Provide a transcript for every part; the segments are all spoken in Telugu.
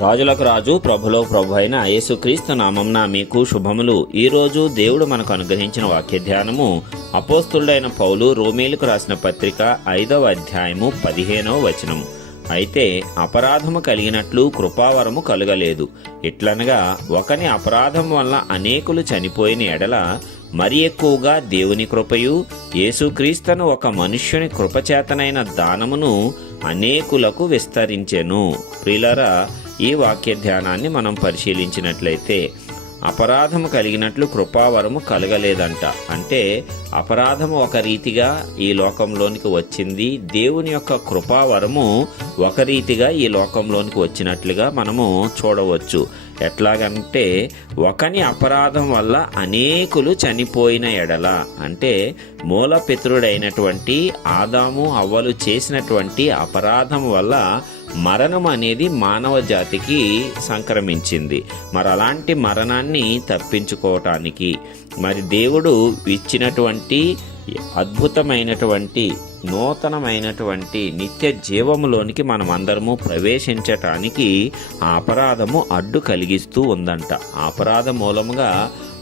రాజులకు రాజు ప్రభులో ప్రభు అయిన యేసుక్రీస్తు నామంన మీకు శుభములు. ఈరోజు దేవుడు మనకు అనుగ్రహించిన వాక్య ధ్యానము అపోస్తులుడైన పౌలు రోమీలకు రాసిన పత్రిక 5వ అధ్యాయము 15వ వచనము. అయితే అపరాధము కలిగినట్లు కృపావరము కలుగలేదు. ఇట్లనగా ఒకని అపరాధం వల్ల అనేకులు చనిపోయిన ఎడల మరి ఎక్కువగా దేవుని కృపయు యేసుక్రీస్తును ఒక మనుష్యుని కృపచేతనైన దానమును అనేకులకు విస్తరించెను. ప్రియులారా, ఈ వాక్య ధ్యానాన్ని మనం పరిశీలించినట్లయితే అపరాధము కలిగినట్లు కృపావరము కలగలేదంట. అంటే అపరాధము ఒక రీతిగా ఈ లోకంలోనికి వచ్చింది, దేవుని యొక్క కృపావరము ఒక రీతిగా ఈ లోకంలోనికి వచ్చినట్లుగా మనము చూడవచ్చు. ఎట్లాగంటే ఒకని అపరాధం వల్ల అనేకులు చనిపోయిన ఎడల, అంటే మూల పితరుడైనటువంటి ఆదాము అవ్వలు చేసినటువంటి అపరాధం వల్ల మరణం అనేది మానవ జాతికి సంక్రమించింది. మరి అలాంటి మరణాన్ని తప్పించుకోవటానికి మరి దేవుడు ఇచ్చినటువంటి అద్భుతమైనటువంటి నూతనమైనటువంటి నిత్య జీవములోనికి మనం అందరము ప్రవేశించటానికి ఆ అపరాధము అడ్డు కలిగిస్తూ ఉందంట. ఆ అపరాధ మూలముగా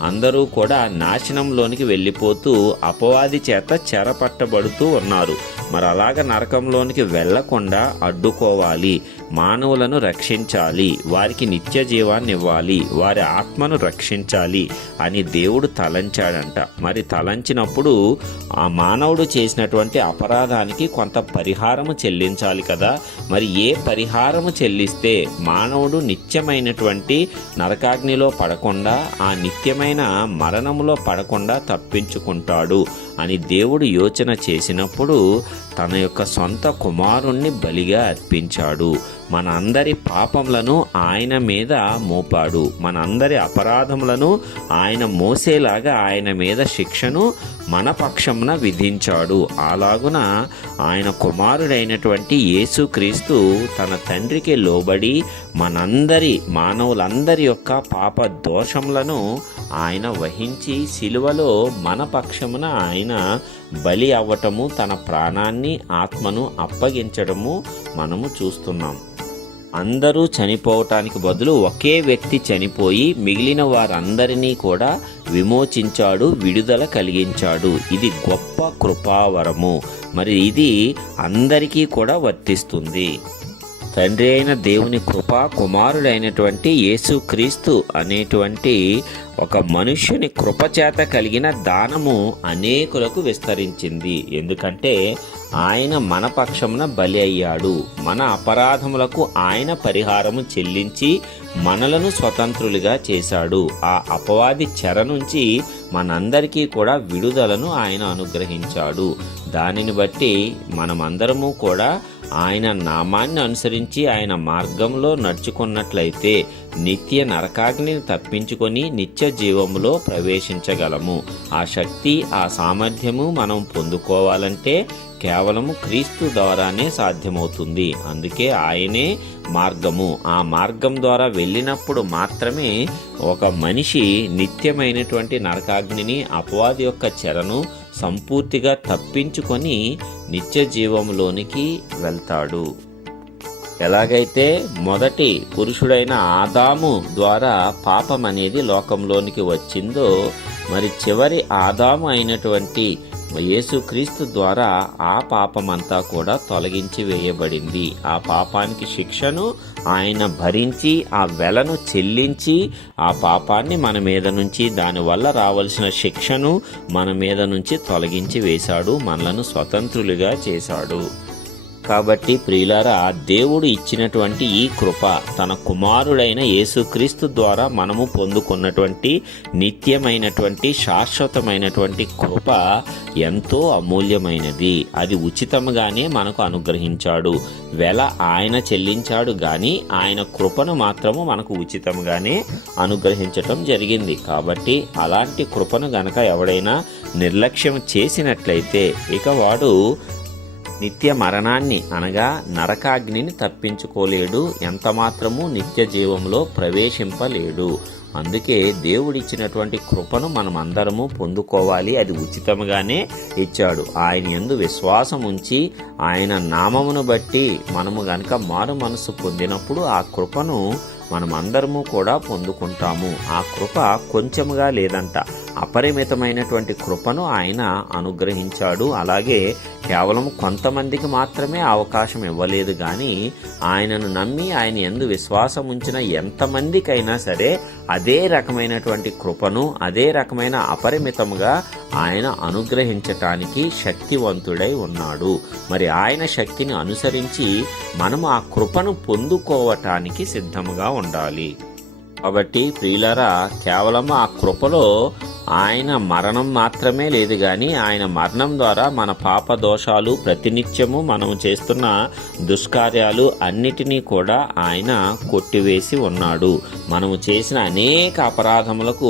అందరూ కూడా నాశనంలోనికి వెళ్ళిపోతూ అపవాది చేత చెరపట్టబడుతూ ఉన్నారు. మరి అలాగ నరకంలోనికి వెళ్లకుండా అడ్డుకోవాలి, మానవులను రక్షించాలి, వారికి నిత్య జీవాన్ని ఇవ్వాలి, వారి ఆత్మను రక్షించాలి అని దేవుడు తలంచాడంట. మరి తలంచినప్పుడు ఆ మానవుడు చేసినటువంటి అపరాధానికి కొంత పరిహారము చెల్లించాలి కదా. మరి ఏ పరిహారము చెల్లిస్తే మానవుడు నిత్యమైనటువంటి నరకాగ్నిలో పడకుండా, ఆ నిత్యమైన మరణములో పడకుండా తప్పించుకుంటాడు అని దేవుడు యోచన చేసినప్పుడు తన యొక్క సొంత కుమారుణ్ణి బలిగా అర్పించాడు. మన అందరి పాపములను ఆయన మీద మోపాడు, మన అందరి అపరాధములను ఆయన మోసేలాగా ఆయన మీద శిక్షను మన పక్షమున విధించాడు. అలాగున ఆయన కుమారుడైనటువంటి యేసుక్రీస్తు తన తండ్రికి లోబడి మనందరి మానవులందరి యొక్క పాప దోషములను ఆయన వహించి సిలువలో మన పక్షమున ఆయన బలి అవ్వటము, తన ప్రాణాన్ని ఆత్మను అప్పగించడము మనము చూస్తున్నాం. అందరూ చనిపోవటానికి బదులు ఒకే వ్యక్తి చనిపోయి మిగిలిన వారందరినీ కూడా విమోచించాడు, విడుదల కలిగించాడు. ఇది గొప్ప కృపావరము. మరి ఇది అందరికీ కూడా వర్తిస్తుంది. తండ్రి అయిన దేవుని కృప కుమారుడైనటువంటి యేసుక్రీస్తు అనేటువంటి ఒక మనుష్యుని కృపచేత కలిగిన దానము అనేకులకు విస్తరించింది. ఎందుకంటే ఆయన మన పక్షమున బలి అయ్యాడు. మన అపరాధములకు ఆయన పరిహారము చెల్లించి మనలను స్వతంత్రులుగా చేశాడు. ఆ అపవాది చెర నుంచి మనందరికీ కూడా విడుదలను ఆయన అనుగ్రహించాడు. దానిని బట్టి మనమందరము కూడా ఆయన నామాన్ని అనుసరించి ఆయన మార్గంలో నడుచుకున్నట్లయితే నిత్య నరకాగ్నిని తప్పించుకొని నిత్య జీవములో ప్రవేశించగలము. ఆ శక్తి, ఆ సామర్థ్యము మనం పొందుకోవాలంటే కేవలము క్రీస్తు ద్వారానే సాధ్యమవుతుంది. అందుకే ఆయనే మార్గము. ఆ మార్గం ద్వారా వెళ్ళినప్పుడు మాత్రమే ఒక మనిషి నిత్యమైనటువంటి నరకాగ్నిని, అపవాది యొక్క చెరను సంపూర్తిగా తప్పించుకొని నిత్య జీవంలోనికి వెళ్తాడు. ఎలాగైతే మొదటి పురుషుడైన ఆదాము ద్వారా పాపం అనేది లోకంలోనికి వచ్చిందో, మరి చివరి ఆదాము అయినటువంటి యేసుక్రీస్తు ద్వారా ఆ పాపమంతా కూడా తొలగించి వేయబడింది. ఆ పాపానికి శిక్షను ఆయన భరించి, ఆ వెలను చెల్లించి, ఆ పాపాన్ని మన మీద నుంచి, దానివల్ల రావాల్సిన శిక్షను మన మీద నుంచి తొలగించి వేశాడు, మనలను స్వతంత్రులుగా చేశాడు. కాబట్టి ప్రియులారా, దేవుడు ఇచ్చినటువంటి ఈ కృప, తన కుమారుడైన యేసుక్రీస్తు ద్వారా మనము పొందుకున్నటువంటి నిత్యమైనటువంటి శాశ్వతమైనటువంటి కృప ఎంతో అమూల్యమైనది. అది ఉచితంగానే మనకు అనుగ్రహించాడు. వెల ఆయన చెల్లించాడు కానీ ఆయన కృపను మాత్రము మనకు ఉచితంగానే అనుగ్రహించటం జరిగింది. కాబట్టి అలాంటి కృపను గనక ఎవడైనా నిర్లక్ష్యం చేసినట్లయితే ఇక వాడు నిత్య మరణాన్ని అనగా నరకాగ్నిని తప్పించుకోలేడు, ఎంతమాత్రము నిత్య జీవంలో ప్రవేశింపలేడు. అందుకే దేవుడిచ్చినటువంటి కృపను మనం అందరము పొందుకోవాలి. అది ఉచితంగానే ఇచ్చాడు. ఆయన యందు విశ్వాసం ఉంచి ఆయన నామమును బట్టి మనము గనక మారు మనసు పొందినప్పుడు ఆ కృపను మనమందరము కూడా పొందుకుంటాము. ఆ కృప కొంచెముగా లేదంట, అపరిమితమైనటువంటి కృపను ఆయన అనుగ్రహించాడు. అలాగే కేవలం కొంతమందికి మాత్రమే అవకాశం ఇవ్వలేదు, కానీ ఆయనను నమ్మి ఆయన యందు విశ్వాసం ఉంచిన ఎంతమందికైనా సరే అదే రకమైనటువంటి కృపను, అదే రకమైన అపరిమితముగా ఆయన అనుగ్రహించటానికి శక్తివంతుడై ఉన్నాడు. మరి ఆయన శక్తిని అనుసరించి మనము ఆ కృపను పొందుకోవటానికి సిద్ధముగా ఉండాలి. కాబట్టి ప్రియులారా, కేవలం ఆ కృపలో ఆయన మరణం మాత్రమే లేదు, కానీ ఆయన మరణం ద్వారా మన పాప దోషాలు, ప్రతినిత్యము మనం చేస్తున్న దుష్కార్యాలు అన్నిటినీ కూడా ఆయన కొట్టివేసి ఉన్నాడు. మనము చేసిన అనేక అపరాధములకు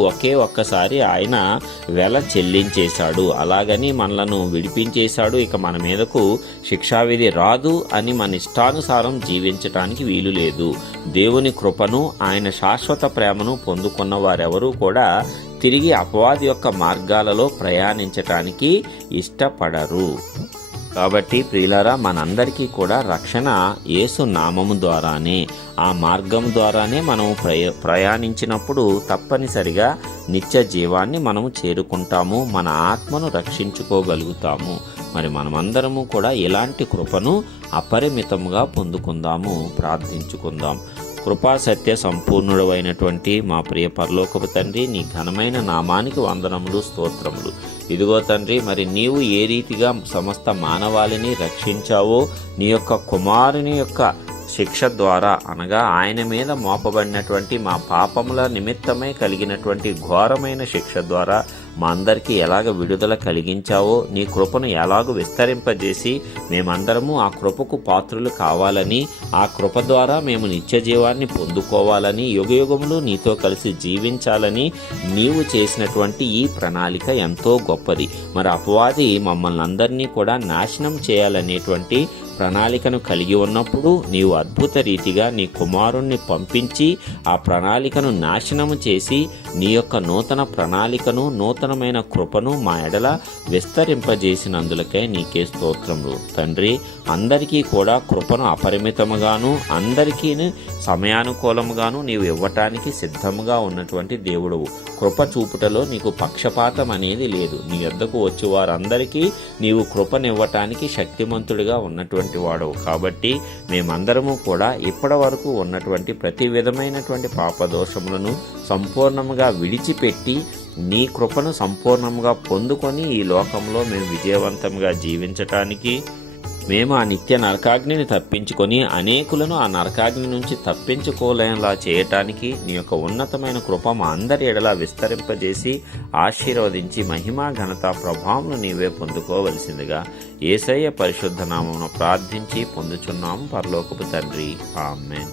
ఒక్కసారి ఆయన వెల చెల్లించేశాడు. అలాగని మనలను విడిపించేశాడు. ఇక మన మీదకు శిక్షావిధి రాదు అని మన ఇష్టానుసారం జీవించటానికి వీలు లేదు. దేవుని కృపను, ఆయన శాశ్వత ప్రేమను పొందుకున్న వారెవరూ కూడా తిరిగి అపవాది యొక్క మార్గాలలో ప్రయాణించటానికి ఇష్టపడరు. కాబట్టి ప్రియులారా, మనందరికీ కూడా రక్షణ యేసు నామము ద్వారానే, ఆ మార్గం ద్వారానే మనం ప్రయాణించినప్పుడు తప్పనిసరిగా నిత్య జీవాన్ని మనము చేరుకుంటాము, మన ఆత్మను రక్షించుకోగలుగుతాము. మరి మనమందరము కూడా ఇలాంటి కృపను అపరిమితంగా పొందుకుందాము. ప్రార్థించుకుందాం. కృపా సత్య సంపూర్ణుడు అయినటువంటి మా ప్రియ పరలోకపు తండ్రి, నీ ఘనమైన నామానికి వందనములు, స్తోత్రములు. ఇదిగో తండ్రి, మరి నీవు ఏ రీతిగా సమస్త మానవాళిని రక్షించావో, నీ యొక్క కుమారుని యొక్క శిక్ష ద్వారా, అనగా ఆయన మీద మోపబడినటువంటి మా పాపముల నిమిత్తమై కలిగినటువంటి ఘోరమైన శిక్ష ద్వారా మా అందరికీ ఎలాగ విడుదల కలిగించావో, నీ కృపను ఎలాగ విస్తరింపజేసి మేమందరము ఆ కృపకు పాత్రులు కావాలని, ఆ కృప ద్వారా మేము నిత్య జీవాన్ని పొందుకోవాలని, యుగయుగములు నీతో కలిసి జీవించాలని నీవు చేసినటువంటి ఈ ప్రణాళిక ఎంతో గొప్పది. మరి అపవాది మమ్మల్ని అందరినీ కూడా నాశనం చేయాలనేటువంటి ప్రణాళికను కలిగి ఉన్నప్పుడు నీవు అద్భుత రీతిగా నీ కుమారుణ్ణి పంపించి ఆ ప్రణాళికను నాశనము చేసి నీ యొక్క నూతన ప్రణాళికను, నూతనమైన కృపను మా ఎడల విస్తరింపజేసినందులకై నీకే స్తోత్రములు. తండ్రి, అందరికీ కూడా కృపను అపరిమితముగాను, అందరికీ సమయానుకూలముగాను నీవు ఇవ్వటానికి సిద్ధముగా ఉన్నటువంటి దేవుడవు. కృప చూపుటలో నీకు పక్షపాతం అనేది లేదు. నీ వద్దకు వచ్చి వారందరికీ నీవు కృపనివ్వటానికి శక్తిమంతుడిగా ఉన్నటువంటి వాడవు. కాబట్టి మేమందరము కూడా ఇప్పటి వరకు ఉన్నటువంటి ప్రతి విధమైనటువంటి పాపదోషములను సంపూర్ణముగా విడిచిపెట్టి నీ కృపను సంపూర్ణంగా పొందుకొని ఈ లోకంలో మేము విజయవంతంగా జీవించటానికి, మేము ఆ నిత్య నరకాగ్నిని తప్పించుకొని అనేకులను ఆ నరకాగ్ని నుంచి తప్పించుకోలేలా చేయటానికి నీ యొక్క ఉన్నతమైన కృప మా అందరి ఎడలా విస్తరింపజేసి ఆశీర్వదించి మహిమా ఘనత ప్రభావమును నీవే పొందుకోవలసిందిగా యేసయ్య పరిశుద్ధ నామమున ప్రార్థించి పొందుచున్నాము పరలోకపు తండ్రి. ఆమేన్.